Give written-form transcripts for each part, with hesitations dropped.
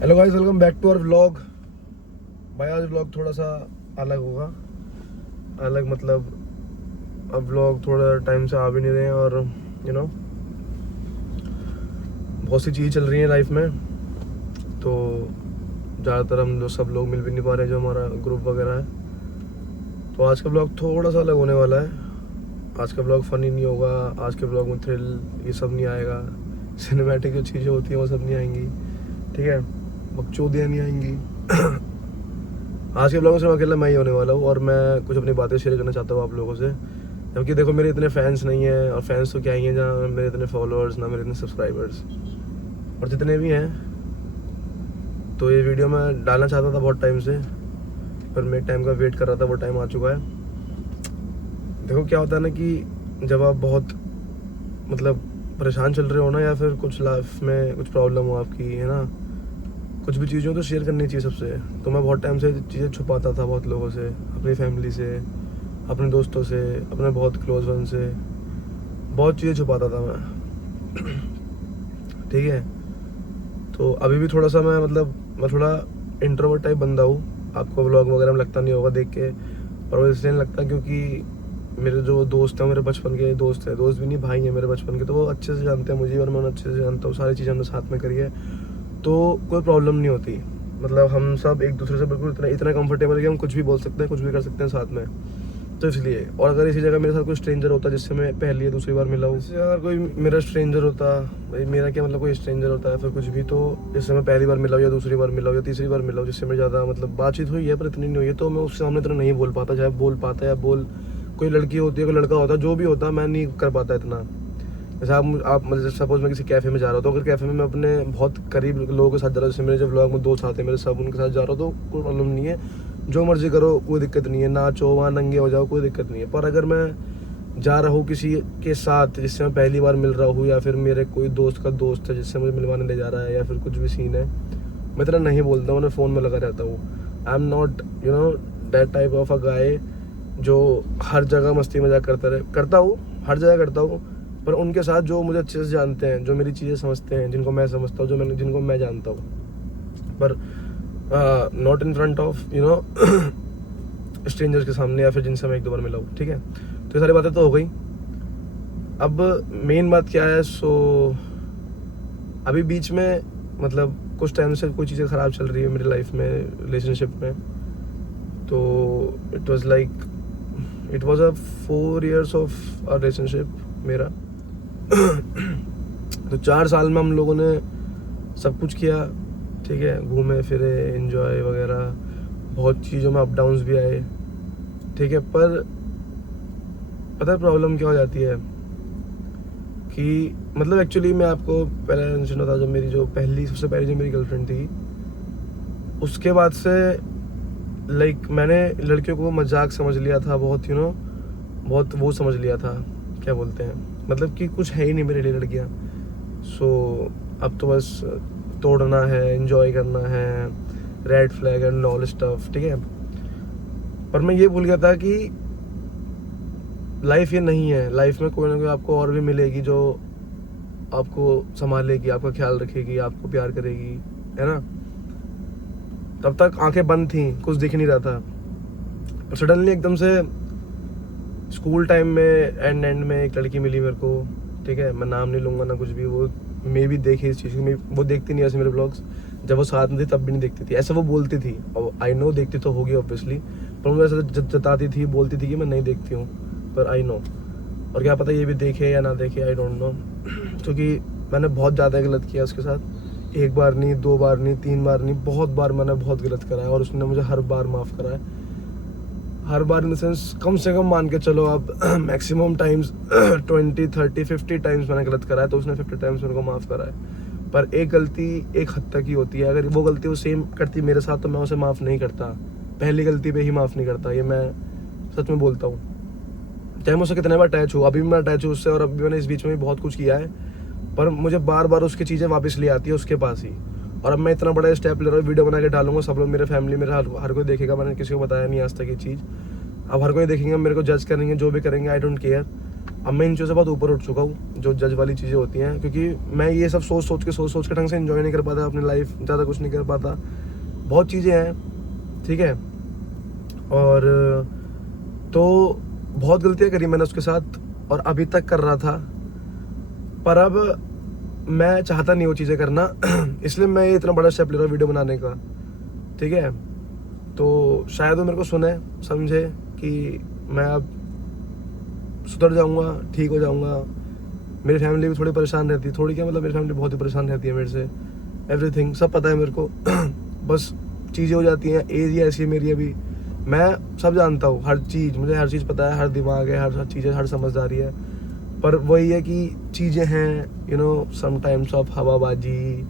Hello guys, welcome back to our vlog. भाई आज vlog थोड़ा सा अलग होगा। अलग मतलब अब व्लॉग थोड़ा टाइम से आ भी नहीं रहे हैं और बहुत सी चीज़ चल रही हैं लाइफ में, तो ज़्यादातर हम जो सब लोग मिल भी नहीं पा रहे हैं, जो हमारा ग्रुप वगैरह है। तो आज का व्लॉग थोड़ा सा अलग होने वाला है। आज का व्लॉग फनी नहीं होगा। आज के व्लॉग में थ्रिल ये सब नहीं आएगा। सिनेमैटिक जो चीज़ें होती हैं वो सब नहीं आएंगी, ठीक है। बकचोदियाँ नहीं आएंगी। आज के ब्लॉग में सिर्फ अकेला मैं ही होने वाला हूँ और मैं कुछ अपनी बातें शेयर करना चाहता हूँ आप लोगों से। जबकि देखो, मेरे इतने फैंस नहीं हैं, और फैंस तो क्या ही हैं जहाँ मेरे इतने फॉलोअर्स ना मेरे इतने सब्सक्राइबर्स, और जितने भी हैं। तो ये वीडियो मैं डालना चाहता था बहुत टाइम से, पर मैं टाइम का वेट कर रहा था, वो टाइम आ चुका है। देखो क्या होता है ना कि जब आप बहुत मतलब परेशान चल रहे हो ना, या फिर कुछ लाइफ में कुछ प्रॉब्लम हो आपकी, है ना, कुछ भी चीज़ें तो शेयर करनी चाहिए सबसे। तो मैं बहुत टाइम से चीज़ें छुपाता था बहुत लोगों से, अपनी फैमिली से, अपने दोस्तों से, अपने बहुत क्लोज वन से, बहुत चीज़ें छुपाता था मैं। ठीक है। तो अभी भी थोड़ा सा मैं थोड़ा इंट्रोवर्ट टाइप बंदा हूँ। आपको व्लॉग वगैरह में लगता नहीं होगा देख के, और वो इसलिए नहीं लगता क्योंकि मेरे जो दोस्त हैं, मेरे बचपन के दोस्त हैं, दोस्त भी नहीं भाई हैं मेरे बचपन के, तो वो अच्छे से जानते हैं मुझे और मैं उन्हें अच्छे से जानता हूँ। सारी चीज़ें हमने साथ में करी है, तो कोई प्रॉब्लम नहीं होती। मतलब हम सब एक दूसरे से बिल्कुल इतना इतना कंफर्टेबल है कि हम कुछ भी बोल सकते हैं, कुछ भी कर सकते हैं साथ में। तो इसलिए, और अगर इसी जगह मेरे साथ कोई स्ट्रेंजर होता जिससे मैं पहली या दूसरी बार मिला हूँ, जैसे अगर कोई मेरा स्ट्रेंजर होता, भाई मेरा क्या मतलब, कोई स्ट्रेंजर होता है फिर कुछ भी, तो जिससे मैं पहली बार मिला हूँ या दूसरी बार मिला हूँ या तीसरी बार मिला हूँ, जिससे मैं ज़्यादा मतलब बातचीत हुई है पर इतनी नहीं हुई है, तो मैं उससे सामने इतना नहीं बोल पाता। चाहे बोल पाता या बोल कोई लड़की होती है, कोई लड़का होता, जो भी होता, मैं नहीं कर पाता इतना। जैसे आप मतलब सपोज मैं किसी कैफ़े में जा रहा हूँ, तो अगर कैफ़े में मैं अपने बहुत करीब लोगों के साथ जा रहा हूँ, जैसे मेरे जो व्लॉग में दोस्त आते हैं मेरे, सब उनके साथ जा रहा हूँ, तो कोई प्रॉब्लम नहीं है। जो मर्जी करो, कोई दिक्कत नहीं है। नाचो वहाँ, नंगे हो जाओ, कोई दिक्कत नहीं है। पर अगर मैं जा रहा हूँ किसी के साथ जिससे मैं पहली बार मिल रहा हूँ, या फिर मेरे कोई दोस्त का दोस्त है जिससे मुझे मिलवाने ले जा रहा है, या फिर कुछ भी सीन है, मैं इतना नहीं बोलता हूँ, मैं फ़ोन में लगा रहता हूँ। I am not that type of a guy जो हर जगह मस्ती मजाक करता हूँ, हर जगह करता हूँ। पर उनके साथ जो मुझे अच्छे से जानते हैं, जो मेरी चीज़ें समझते हैं, जिनको मैं समझता हूँ, जिनको मैं जानता हूँ, पर not in front of strangers के सामने, या फिर जिनसे मैं एक दो बार मिला हूँ, ठीक है। तो ये सारी बातें तो हो गई। अब मेन बात क्या है, सो अभी बीच में मतलब कुछ टाइम से कोई चीज़ें ख़राब चल रही है मेरी लाइफ में, रिलेशनशिप में। तो it was a 4 years of a relationship मेरा। तो 4 साल में हम लोगों ने सब कुछ किया, ठीक है, घूमे फिरे, एंजॉय वगैरह, बहुत चीज़ों में अप डाउन्स भी आए, ठीक है। पर पता है प्रॉब्लम क्या हो जाती है कि मतलब एक्चुअली मैं आपको पहले मेंशन था, जब मेरी जो सबसे पहली जो मेरी गर्लफ्रेंड थी, उसके बाद से मैंने लड़कियों को मजाक समझ लिया था बहुत, बहुत वो समझ लिया था, क्या बोलते हैं, मतलब कि कुछ है ही नहीं मेरे लिए लड़कियाँ। सो अब तो बस तोड़ना है, एंजॉय करना है, red flag and all stuff, ठीक है। पर मैं ये भूल गया था कि लाइफ ये नहीं है। लाइफ में कोई ना कोई आपको और भी मिलेगी जो आपको संभालेगी, आपका ख्याल रखेगी, आपको प्यार करेगी, है ना। तब तक आंखें बंद थी, कुछ दिख नहीं रहा था। पर सडनली एकदम से स्कूल टाइम में एंड में एक लड़की मिली मेरे को, ठीक है। मैं नाम नहीं लूँगा ना कुछ भी, वो मे भी देखे इस चीज़ को, वो देखती नहीं ऐसे मेरे ब्लॉग्स। जब वो साथ में थी तब भी नहीं देखती थी, ऐसा वो बोलती थी, और आई नो देखती तो होगी ऑब्वियसली, पर वो ऐसा जताती थी, बोलती थी कि मैं नहीं देखती हूँ, पर आई नो। और क्या पता ये भी देखे या ना देखे, आई डोंट नो। क्योंकि मैंने बहुत ज़्यादा गलत किया उसके साथ। एक बार नहीं, 2 बार नहीं, 3 बार नहीं, बहुत बार मैंने बहुत गलत करा है, और उसने मुझे हर बार माफ़ करा है। हर बार इन द सेंस, कम से कम मान के चलो आप मैक्सिमम टाइम्स 20 30 50 टाइम्स मैंने गलत करा है, तो उसने 50 टाइम्स मेरे को माफ़ करा है। पर एक गलती एक हद तक ही होती है। अगर वो गलती वो सेम करती मेरे साथ, तो मैं उसे माफ़ नहीं करता, पहली गलती पे ही माफ़ नहीं करता, ये मैं सच में बोलता हूँ। चाहे मुझसे कितने बार अटैच हो, अभी भी मैं अटैच हूँ उससे, और अभी मैंने इस बीच में भी बहुत कुछ किया है, पर मुझे बार बार उसकी चीज़ें वापस ले आती है उसके पास ही। और अब मैं इतना बड़ा स्टेप ले रहा हूँ, वीडियो बना के डालूंगा, सब लोग, मेरे फैमिली, मेरा हर कोई देखेगा, मैंने किसी को बताया नहीं आज तक ये चीज़। अब हर कोई देखेंगे, मेरे को जज करेंगे, जो भी करेंगे, आई डोंट केयर। अब मैं इन चीज़ों से बहुत ऊपर उठ चुका हूँ, जो जज वाली चीज़ें होती हैं, क्योंकि मैं ये सब सोच सोच के ढंग से एंजॉय नहीं कर पाता अपनी लाइफ, ज़्यादा कुछ नहीं कर पाता, बहुत चीज़ें हैं, ठीक है। और तो बहुत गलतियाँ करी मैंने उसके साथ, और अभी तक कर रहा था, पर अब मैं चाहता नहीं वो चीज़ें करना इसलिए मैं ये इतना बड़ा स्टेप ले रहा हूँ वीडियो बनाने का, ठीक है। तो शायद वो मेरे को सुने, समझे कि मैं अब सुधर जाऊंगा, ठीक हो जाऊंगा। मेरी फैमिली भी थोड़ी परेशान रहती है, थोड़ी क्या मतलब, मेरी फैमिली बहुत ही परेशान रहती है मेरे से, एवरीथिंग सब पता है मेरे को बस चीज़ें हो जाती हैं, एज ही ऐसी है मेरी अभी, मैं सब जानता हूँ, हर चीज़ मुझे, हर चीज़ पता है, हर दिमाग है, हर चीज़ है, हर समझदारी है, पर वही है कि चीज़ें हैं, यू नो, समटाइम्स ऑफ हवाबाजी,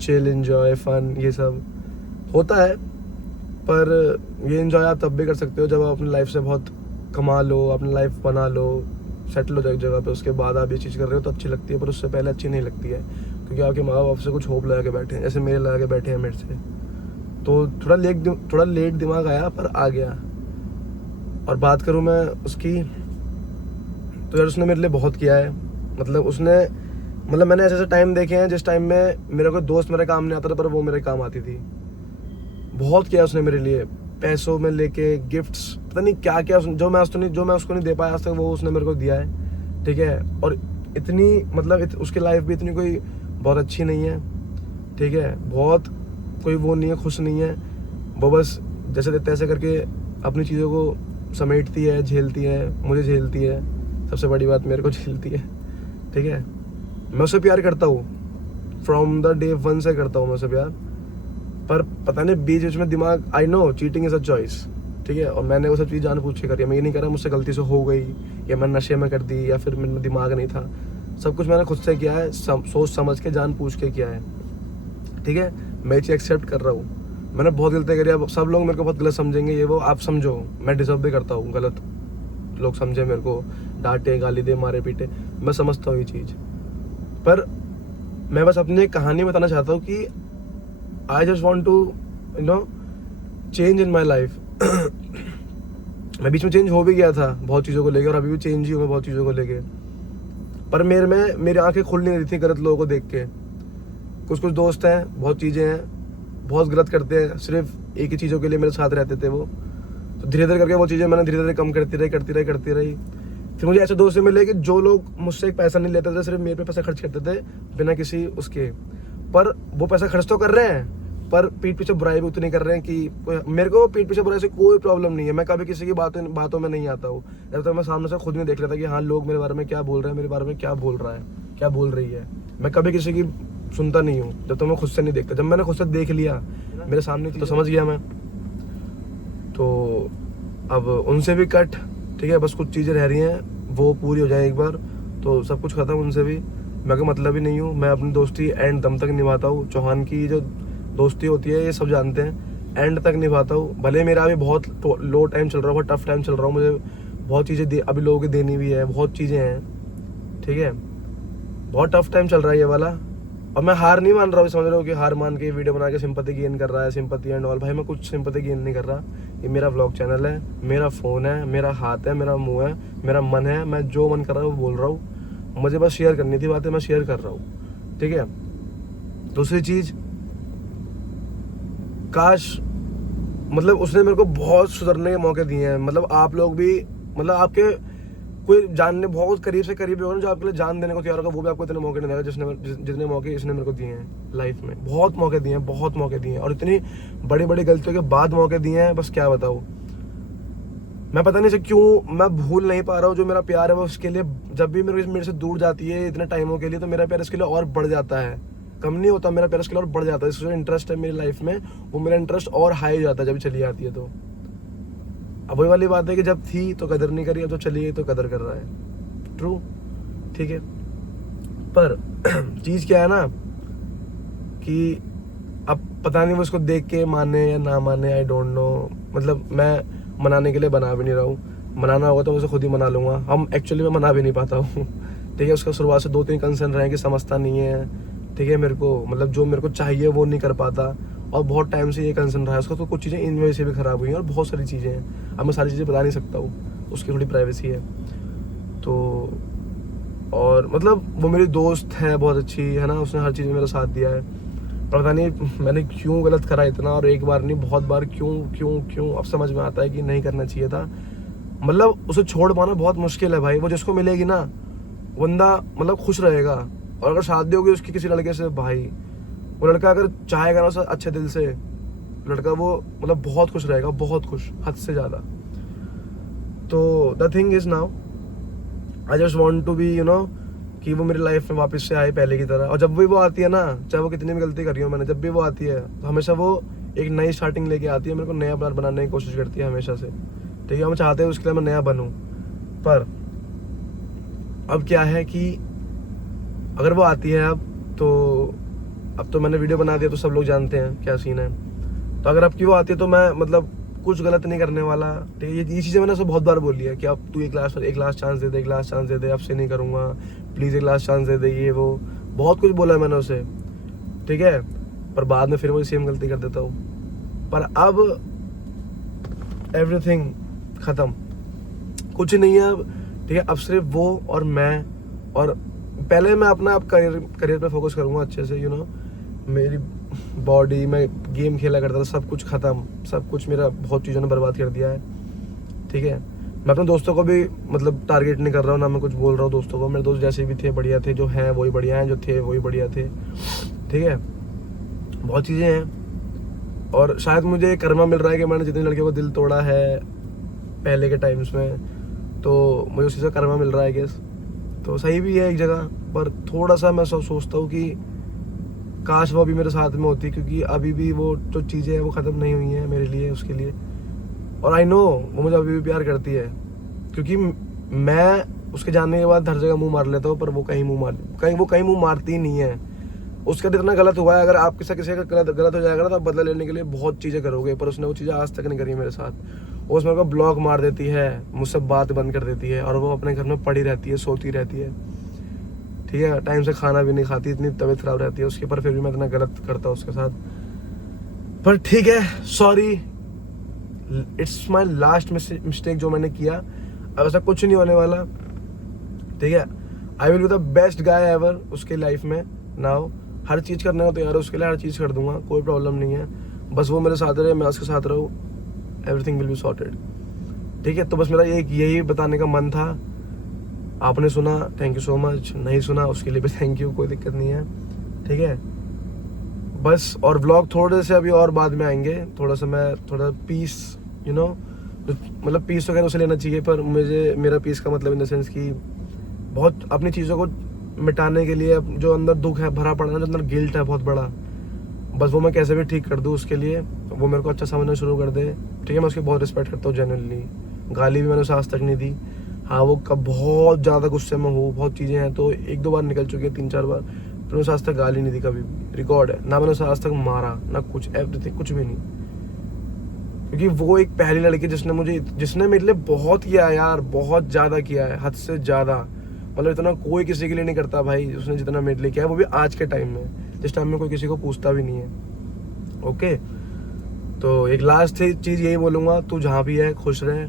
चिल, एंजॉय, फन, ये सब होता है। पर ये एंजॉय आप तब भी कर सकते हो जब आप अपनी लाइफ से बहुत कमा लो, अपनी लाइफ बना लो, सेटल हो जाए एक जगह पे, उसके बाद आप ये चीज़ कर रहे हो तो अच्छी लगती है, पर उससे पहले अच्छी नहीं लगती है, क्योंकि आपके माँ बाप से कुछ होप लगा के बैठे हैं, जैसे मेरे लगा के बैठे हैं मेरे से। तो थोड़ा लेट दिमाग आया, पर आ गया। और बात करूँ मैं उसकी, तो यार उसने मेरे लिए बहुत किया है, मतलब मैंने ऐसे टाइम देखे हैं जिस टाइम में मेरा कोई दोस्त मेरे काम नहीं आता था, पर वो मेरे काम आती थी। बहुत किया उसने मेरे लिए, पैसों में लेके, गिफ्ट्स, पता नहीं क्या क्या, जो मैं उसको नहीं दे पाया आज तक, वो उसने मेरे को दिया है, ठीक है। और इतनी मतलब उसकी लाइफ भी इतनी कोई बहुत अच्छी नहीं है, ठीक है, बहुत कोई वो नहीं है, खुश नहीं है, वो बस जैसे तैसे करके अपनी चीज़ों को समेटती है, झेलती है, मुझे झेलती है, सबसे बड़ी बात मेरे को झेलती है, ठीक है। मैं उससे प्यार करता हूँ, फ्रॉम द डे 1 से करता हूँ मैं उससे प्यार, पर पता नहीं बीच में दिमाग, I know cheating is a choice, ठीक है, और मैंने वो सब चीज़ जान पूछ के करी है, मैं ये नहीं कर रहा मुझसे गलती से हो गई, या मैं नशे में कर दी, या फिर मेरे में दिमाग नहीं था, सब कुछ मैंने खुद से किया है, सोच समझ के, जान पूछ के किया है, ठीक है। मैं ये चीज़ एक्सेप्ट कर रहा हूँ, मैंने बहुत गलतियाँ करी। अब सब लोग मेरे को बहुत गलत समझेंगे, ये वो, आप समझो, मैं डिजर्व भी करता हूँ गलत लोग समझे मेरे को, डांटे, गाली दे, मारे पीटे, मैं समझता हूँ ये चीज़, पर मैं बस अपनी एक कहानी बताना चाहता हूँ कि I just want to you know change in my life. मैं बीच में चेंज हो भी गया था बहुत चीज़ों को लेकर, और अभी भी चेंज ही हूँ मैं बहुत चीज़ों को लेकर, पर मेरी आंखें खुल नहीं रही थी गलत लोगों को देख के। कुछ दोस्त हैं, बहुत चीज़ें हैं, बहुत गलत करते हैं, सिर्फ एक ही चीज़ों के लिए मेरे साथ रहते थे वो, तो धीरे धीरे करके वो चीज़ें मैंने धीरे धीरे कम करती रही। फिर मुझे ऐसे दोस्त मिले कि जो लोग मुझसे एक पैसा नहीं लेते थे, सिर्फ मेरे पे पैसा खर्च करते थे बिना किसी उसके, पर वो पैसा खर्च तो कर रहे हैं, पर पीठ पीछे बुराई भी उतनी कर रहे हैं कि मेरे को पीठ पीछे बुराई से कोई प्रॉब्लम नहीं है, मैं कभी किसी की बातों में नहीं आता हूँ, जब तक मैं सामने से खुद नहीं देख लेता कि हाँ लोग मेरे बारे में क्या बोल रहे हैं, मेरे बारे में क्या बोल रहा है, क्या बोल रही है, मैं कभी किसी की सुनता नहीं हूँ जब तक मैं खुद से नहीं देखता। जब मैंने खुद से देख लिया मेरे सामने तो समझ गया मैं, तो अब उनसे भी कट, ठीक है, बस कुछ चीज़ें रह रही हैं, वो पूरी हो जाए एक बार तो सब कुछ खत्म। उनसे भी मैं कोई मतलब ही नहीं हूँ, मैं अपनी दोस्ती एंड दम तक निभाता हूँ। चौहान की जो दोस्ती होती है ये सब जानते हैं, एंड तक निभाता हूँ। भले मेरा अभी बहुत लो टाइम चल रहा है, बहुत टफ टाइम चल रहा हूँ, मुझे बहुत चीज़ें अभी लोगों की देनी भी है, बहुत चीज़ें हैं, ठीक है, बहुत टफ टाइम चल रहा है ये वाला। और मैं हार नहीं मान रहा हूँ, समझ रहे हो कि हार मान के वीडियो बना के सिंपैथी गेन कर रहा है, सिंपैथी एंड ऑल। भाई मैं कुछ सिंपैथी गेन नहीं कर रहा, ये मेरा व्लॉग चैनल है, मेरा फ़ोन है, मेरा हाथ है, मेरा मुंह है, मेरा मन है, मैं जो मन कर रहा हूँ वो बोल रहा हूँ, मुझे बस शेयर करनी थी बातें, मैं शेयर कर रहा हूँ, ठीक है। दूसरी चीज़, काश मतलब उसने मेरे को बहुत सुधरने के मौके दिए हैं, मतलब आप लोग भी, मतलब आपके कोई जानने बहुत करीब से करीब होगा ना जो आपके लिए जान देने को तैयार होगा, वो भी आपको इतने मौके नहीं देगा जितने मौके इसने मेरे को दिए हैं लाइफ में। बहुत मौके दिए हैं, बहुत मौके दिए हैं, और इतनी बड़ी बड़ी गलतियों के बाद मौके दिए हैं, बस क्या बताऊँ मैं। पता नहीं से क्यों मैं भूल नहीं पा रहा हूँ जो मेरा प्यार है वो उसके लिए, जब भी मेरे से दूर जाती है इतने टाइमों के लिए, तो मेरा प्यार इसके लिए और बढ़ जाता है, कम नहीं होता, मेरा प्यार इसके लिए और बढ़ जाता है। इसका जो इंटरेस्ट है मेरी लाइफ में, वो मेरा इंटरेस्ट और हाई हो जाता है जब चली आती है। तो अब वही वाली बात है कि जब थी तो कदर नहीं करी, अब तो चली गई तो कदर कर रहा है, ट्रू, ठीक है। पर चीज़ क्या है ना कि अब पता नहीं वो उसको देख के माने या ना माने, आई डोंट नो। मतलब मैं मनाने के लिए बना भी नहीं रहा हूँ, मनाना होगा तो उसे खुद ही मना लूँगा। हम एक्चुअली मैं मना भी नहीं पाता हूँ, ठीक है। उसका शुरुआत से 2-3 कंसर्न रहे कि समझता नहीं है, ठीक है, मेरे को मतलब जो मेरे को चाहिए वो नहीं कर पाता, और बहुत टाइम से ये कंसर्न रहा है उसका। तो कुछ चीज़ें इन वजह से भी ख़राब हुई हैं और बहुत सारी चीज़ें हैं। अब मैं सारी चीज़ें बता नहीं सकता हूँ, उसकी थोड़ी प्राइवेसी है। तो और मतलब वो मेरी दोस्त है बहुत अच्छी, है ना, उसने हर चीज़ में मेरा साथ दिया है। पर पता नहीं मैंने क्यों गलत करा इतना, और एक बार नहीं बहुत बार क्यों क्यों क्यों। अब समझ में आता है कि नहीं करना चाहिए था। मतलब उसे छोड़ पाना बहुत मुश्किल है भाई। वो जिसको मिलेगी ना बंदा मतलब खुश रहेगा, और अगर शादी होगी उसकी किसी लड़के से, भाई वो लड़का अगर चाहेगा ना उसे अच्छे दिल से, लड़का वो मतलब बहुत खुश रहेगा, बहुत खुश, हद से ज़्यादा। तो the thing is now I just want to be कि वो मेरी लाइफ में वापस से आए पहले की तरह। और जब भी वो आती है ना, चाहे वो कितनी भी गलती कर रही हो मैंने, जब भी वो आती है तो हमेशा वो एक नई स्टार्टिंग लेके आती है, मेरे को नया प्लान बनाने की कोशिश करती है हमेशा से। ठीक है, हम चाहते हैं उसके लिए मैं नया बनूं। पर अब क्या है कि अगर वो आती है अब तो मैंने वीडियो बना दिया तो सब लोग जानते हैं क्या सीन है। तो अगर अब की वो आती है तो मैं मतलब कुछ गलत नहीं करने वाला। ठीक है, ये चीज़ें मैंने सब बहुत बार बोली है कि अब तू एक लास्ट चांस दे दे, एक लास्ट चांस दे दे, अब से नहीं करूँगा, प्लीज़ एक लास्ट चांस दे दे, ये वो बहुत कुछ बोला है मैंने उसे। ठीक है, पर बाद में फिर वही सेम गलती कर देता हूँ। पर अब एवरीथिंग ख़त्म, कुछ नहीं है अब। ठीक है, अब सिर्फ वो और मैं, और पहले मैं अपना अब करियर पे फोकस करूँगा अच्छे से। मेरी बॉडी, मैं गेम खेला करता था, सब कुछ ख़त्म, सब कुछ मेरा बहुत चीज़ों ने बर्बाद कर दिया है। ठीक है, मैं अपने दोस्तों को भी मतलब टारगेट नहीं कर रहा हूँ, ना मैं कुछ बोल रहा हूँ दोस्तों को। मेरे दोस्त जैसे भी थे बढ़िया थे, जो हैं वही बढ़िया हैं, जो थे वही बढ़िया थे। ठीक है, बहुत चीज़ें हैं, और शायद मुझे कर्मा मिल रहा है कि मैंने जितनी लड़कियों को दिल तोड़ा है पहले के टाइम्स में, तो मुझे उसी से कर्मा मिल रहा है गेस। तो सही भी है एक जगह, पर थोड़ा सा मैं सोचता हूँ कि काश वो अभी मेरे साथ में होती, क्योंकि अभी भी वो जो चीज़ें हैं वो ख़त्म नहीं हुई हैं मेरे लिए, उसके लिए। और आई नो वो मुझे अभी भी प्यार करती है, क्योंकि मैं उसके जानने के बाद हर जगह मुंह मार लेता हूँ, पर वो कहीं मुंह मारती ही नहीं है। उसका तो इतना गलत हुआ है, अगर आपके साथ किसी का गलत हो जाएगा ना तो आप बदला लेने के लिए बहुत चीज़ें करोगे, पर उसने वो चीज़ें आज तक नहीं करी मेरे साथ। वो उसमें को ब्लॉक मार देती है, मुझसे बात बंद कर देती है, और वो अपने घर में पड़ी रहती है, सोती रहती है। ठीक है, टाइम से खाना भी नहीं खाती, इतनी तबीयत खराब रहती है उसकी, पर फिर भी मैं इतना गलत करता हूँ उसके साथ। पर ठीक है, sorry, it's my last mistake जो मैंने किया। अब ऐसा कुछ नहीं होने वाला। ठीक है, I will be the best guy ever उसके लाइफ में नाउ। हर चीज़ करने को तैयार है उसके लिए, हर चीज़ कर दूंगा, कोई प्रॉब्लम नहीं है। बस वो मेरे साथ रहे, मैं उसके साथ रहूँ, एवरीथिंग विल बी सॉर्टेड। ठीक है, तो बस मेरा एक यही बताने का मन था। आपने सुना, थैंक यू सो मच। नहीं सुना उसके लिए भी थैंक यू, कोई दिक्कत नहीं है। ठीक है, बस। और व्लॉग थोड़े से अभी और बाद में आएंगे, थोड़ा पीस मतलब पीस तो खैर उसे लेना चाहिए, पर मुझे मेरा पीस का मतलब इन द सेंस कि बहुत अपनी चीज़ों को मिटाने के लिए जो अंदर दुख है भरा पड़ा ना, जो अंदर गिल्ट है बहुत बड़ा, बस वो मैं कैसे भी ठीक कर दूँ उसके लिए, वो मेरे को अच्छा समझना शुरू कर दे। ठीक है, मैं उसकी बहुत रिस्पेक्ट करता हूँ जेन्युइनली। गाली भी मैंने उसे आज तक नहीं दी। हाँ, वो कब बहुत ज़्यादा गुस्से में हो, बहुत चीज़ें हैं तो एक दो बार निकल चुकी है, 3-4 बार, पर उसे आज तक गाली नहीं दी कभी भी, रिकॉर्ड है। ना मैंने उसे आज तक मारा, ना कुछ, एवरीथिंग कुछ भी नहीं। क्योंकि वो एक पहली लड़की जिसने मेरे लिए बहुत किया है यार, बहुत ज़्यादा किया है, हद से ज़्यादा। मतलब इतना कोई किसी के लिए नहीं करता भाई, उसने जितना मेरे लिए किया है, वो भी आज के टाइम में, जिस टाइम में कोई किसी को पूछता भी नहीं है। ओके, तो एक लास्ट चीज़ यही बोलूँगा, तू जहाँ भी है खुश रहे।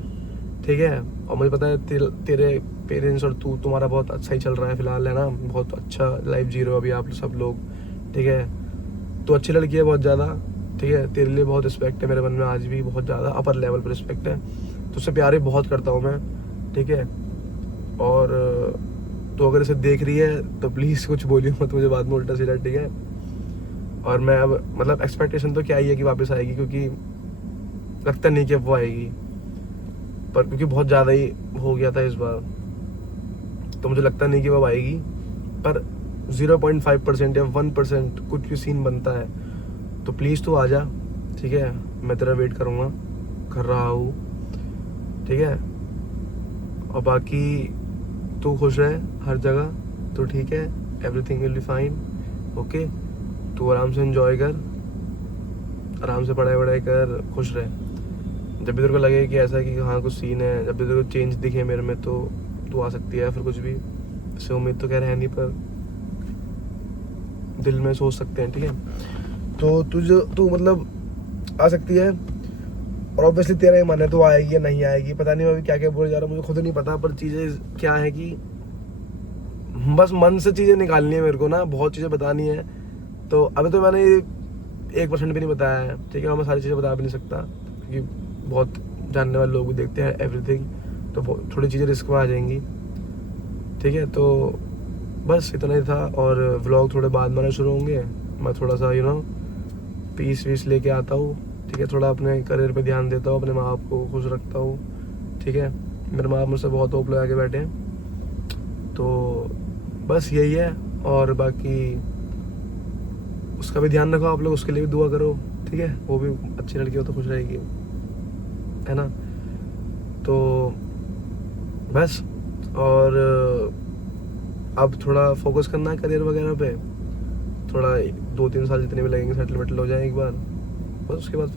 ठीक है, और मुझे पता है तेरे पेरेंट्स और तुम्हारा बहुत अच्छा ही चल रहा है फिलहाल, है ना, बहुत अच्छा लाइफ जी रहे हो अभी आप सब लोग। ठीक है, तो अच्छी लड़की है बहुत ज़्यादा। ठीक है, तेरे लिए बहुत रिस्पेक्ट है मेरे मन में आज भी, बहुत ज़्यादा अपर लेवल पर रिस्पेक्ट है। तो उससे प्यार भी बहुत करता हूँ मैं। ठीक है, और तो अगर इसे देख रही है तो प्लीज़ कुछ बोलियो मत मुझे बाद में उल्टा सीधा। ठीक है, और मैं अब मतलब एक्सपेक्टेशन तो क्या ही है कि वापस आएगी, क्योंकि लगता नहीं कि अब वो आएगी, पर क्योंकि बहुत ज़्यादा ही हो गया था इस बार, तो मुझे लगता नहीं कि वो आएगी। पर 0.5% या 1% कुछ भी सीन बनता है तो प्लीज़ तू आ जा। ठीक है, मैं तेरा वेट करूँगा, कर रहा हूँ। ठीक है, और बाकी तू खुश रहे हर जगह, तो ठीक है, everything will be fine. Okay, तू आराम से एंजॉय कर, आराम से पढ़ाई वढ़ाई कर, खुश रहे। जब भी तेरे को लगे कि ऐसा कि हाँ कुछ सीन है, जब भी तेरे को चेंज दिखे मेरे में, तो तू आ सकती है। फिर कुछ भी इससे उम्मीद तो खैर है नहीं, पर दिल में सोच सकते हैं। ठीक है, तो तू मतलब आ सकती है, और ऑब्वियसली तेरा ही मन है तो आएगी या नहीं आएगी पता नहीं। मैं अभी क्या क्या बोल जा रहा हूँ मुझे खुद नहीं पता, पर चीज़ें क्या है कि बस मन से चीज़ें निकालनी है मेरे को ना, बहुत चीज़ें बतानी है। तो अभी तो मैंने 1% भी नहीं बताया है, ठीक है। और मैं सारी चीज़ें बता भी नहीं सकता क्योंकि बहुत जानने वाले लोग भी देखते हैं एवरीथिंग, तो थोड़ी चीज़ें रिस्क में आ जाएंगी, ठीक है। तो बस इतना ही था, और व्लॉग थोड़े बाद में आना शुरू होंगे। मैं थोड़ा सा पीस वीस लेके आता हूँ, ठीक है। थोड़ा अपने करियर पे ध्यान देता हूँ, अपने माँ बाप को खुश रखता हूँ, ठीक है। मेरे माँ बाप मुझसे बहुत होप लगा के बैठे हैं, तो बस यही है। और बाकी उसका भी ध्यान रखो आप लोग, उसके लिए भी दुआ करो, ठीक है। वो भी अच्छी लड़की हो तो खुश रहेगी, है ना। तो बस, और अब थोड़ा फोकस करना है करियर वगैरह पे, थोड़ा 2-3 साल जितने भी लगेंगे सेटल वेटल हो जाए एक बार, बस उसके बाद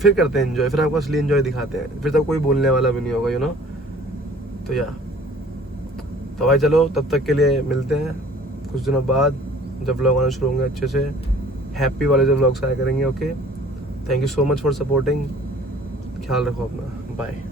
फिर करते हैं एंजॉय, फिर आपको असली एंजॉय दिखाते हैं, फिर तब कोई बोलने वाला भी नहीं होगा तो तो भाई चलो, तब तक के लिए मिलते हैं कुछ दिनों बाद जब व्लॉग आना शुरू होंगे अच्छे से, हैप्पी वाले जब व्लॉग्स आया करेंगे। Okay, thank you so much for supporting, ख्याल रखो अपना, बाय।